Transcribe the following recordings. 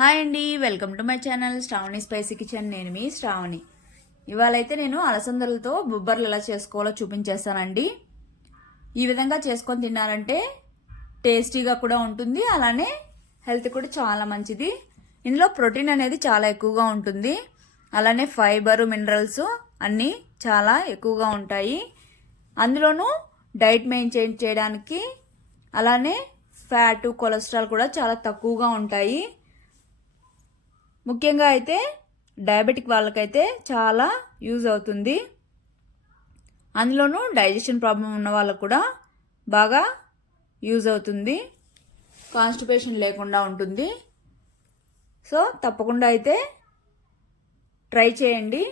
Hi అండి, welcome to my channel Shravani Spicy Kitchen. నేను మీ శ్రావణి. ఇవాళైతే నేను అలసందలతో బొబ్బర్లు ఎలా చేసుకోవాలో చూపించేస్తానండి. ఈ విధంగా చేసుకొని తిన్నారంటే టేస్టీగా కూడా ఉంటుంది, అలానే హెల్త్ కూడా చాలా మంచిది. ఇందులో ప్రోటీన్ అనేది చాలా ఎక్కువగా ఉంటుంది, అలానే ఫైబర్ మినరల్స్ అన్నీ చాలా ఎక్కువగా ఉంటాయి. అందులోనూ డైట్ మెయింటైన్ చేయడానికి అలానే ఫ్యాట్ కొలెస్ట్రాల్ కూడా చాలా తక్కువగా ఉంటాయి. ముఖ్యంగా అయితే డయాబెటిక్ వాళ్ళకైతే చాలా యూజ్ అవుతుంది. అందులోనూ డైజెషన్ ప్రాబ్లం ఉన్న వాళ్ళకు కూడా బాగా యూజ్ అవుతుంది, కాన్స్టిపేషన్ లేకుండా ఉంటుంది. సో తప్పకుండా అయితే ట్రై చేయండి,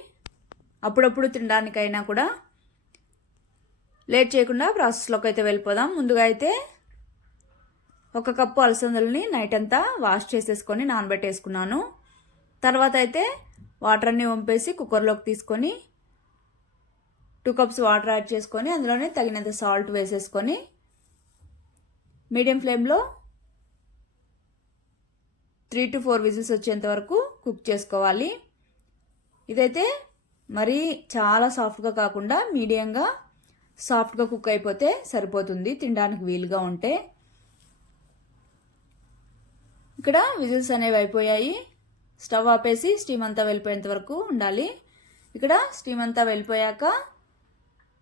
అప్పుడప్పుడు తినడానికైనా కూడా. లేట్ చేయకుండా ప్రాసెస్లోకి అయితే వెళ్ళిపోదాం. ముందుగా అయితే 1 కప్పు అలసందలని నైట్ అంతా వాష్ చేసేసుకొని నానబెట్టేసుకున్నాను. తర్వాత అయితే వాటర్ అన్నీ వంపేసి కుక్కర్లోకి తీసుకొని 2 కప్స్ వాటర్ యాడ్ చేసుకొని అందులోనే తగినంత సాల్ట్ వేసేసుకొని మీడియం ఫ్లేమ్లో 3 to 4 విజిల్స్ వచ్చేంత వరకు కుక్ చేసుకోవాలి. ఇదైతే మరీ చాలా సాఫ్ట్గా కాకుండా మీడియంగా సాఫ్ట్గా కుక్ అయిపోతే సరిపోతుంది, తినడానికి వీలుగా ఉంటే. ఇక్కడ విజిల్స్ అనేవి అయిపోయాయి. స్టవ్ ఆపేసి స్టీమ్ అంతా వెళ్ళిపోయేంత వరకు ఉండాలి. ఇక్కడ స్టీమ్ అంతా వెళ్ళిపోయాక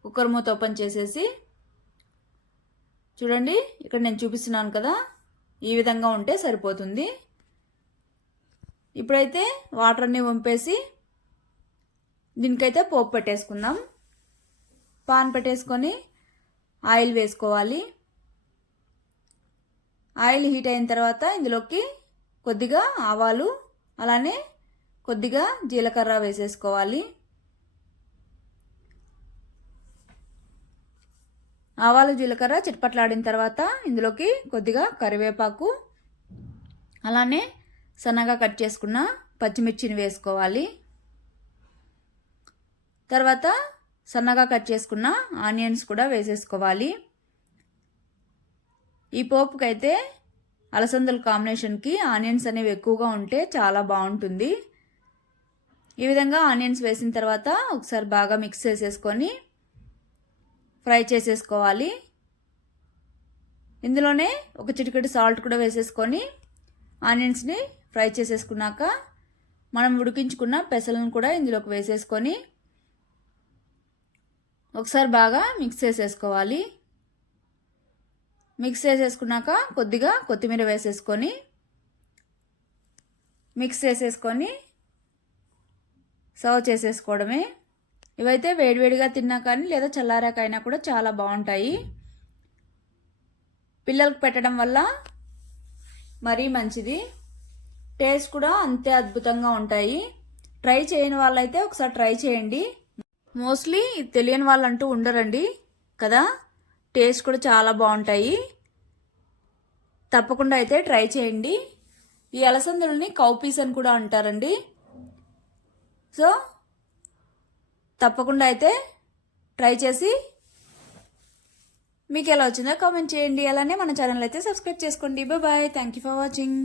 కుక్కర్ మూత ఓపెన్ చేసేసి చూడండి, ఇక్కడ నేను చూపిస్తున్నాను కదా, ఈ విధంగా ఉంటే సరిపోతుంది. ఇప్పుడైతే వాటర్ అన్నీ వంపేసి దీనికైతే పోపు పెట్టేసుకుందాం. పాన్ పెట్టేసుకొని ఆయిల్ వేసుకోవాలి. ఆయిల్ హీట్ అయిన తర్వాత ఇందులోకి కొద్దిగా ఆవాలు అలానే కొద్దిగా జీలకర్ర వేసేసుకోవాలి. ఆవాలు జీలకర్ర చిట్పట్లాడిన తర్వాత ఇందులోకి కొద్దిగా కరివేపాకు అలానే సన్నగా కట్ చేసుకున్న పచ్చిమిర్చిని వేసుకోవాలి. తర్వాత సన్నగా కట్ చేసుకున్న ఆనియన్స్ కూడా వేసేసుకోవాలి. ఈ పోపుకైతే అలసందల కాంబినేషన్కి ఆనియన్స్ అనేవి ఎక్కువగా ఉంటే చాలా బాగుంటుంది. ఈ విధంగా ఆనియన్స్ వేసిన తర్వాత ఒకసారి బాగా మిక్స్ చేసేసుకొని ఫ్రై చేసేసుకోవాలి. ఇందులోనే ఒక చిటికెడు సాల్ట్ కూడా వేసేసుకొని ఆనియన్స్ని ఫ్రై చేసేసుకున్నాక మనం ఉడికించుకున్న పెసలను కూడా ఇందులోకి వేసేసుకొని ఒకసారి బాగా మిక్స్ చేసేసుకోవాలి. మిక్స్ చేసేసుకున్నాక కొద్దిగా కొత్తిమీర వేసేసుకొని మిక్స్ చేసేసుకొని సర్వ్ చేసేసుకోవడమే. ఇవైతే వేడివేడిగా తిన్నా కానీ లేదా చల్లారాకైనా కూడా చాలా బాగుంటాయి. పిల్లలకు పెట్టడం వల్ల మరీ మంచిది, టేస్ట్ కూడా అంతే అద్భుతంగా ఉంటాయి. ట్రై చేయని వాళ్ళైతే ఒకసారి ట్రై చేయండి. మోస్ట్లీ తెలియని వాళ్ళంటూ ఉండరండి కదా, టేస్ట్ కూడా చాలా బాగుంటాయి. తప్పకుండా అయితే ట్రై చేయండి. ఈ అలసందలని కౌపీస్ అని కూడా అంటారండి. సో తప్పకుండా అయితే ట్రై చేసి మీకు ఎలా వచ్చిందో కామెంట్ చేయండి. అలానే మన ఛానల్ అయితే సబ్స్క్రైబ్ చేసుకోండి. Bye, thank you for watching.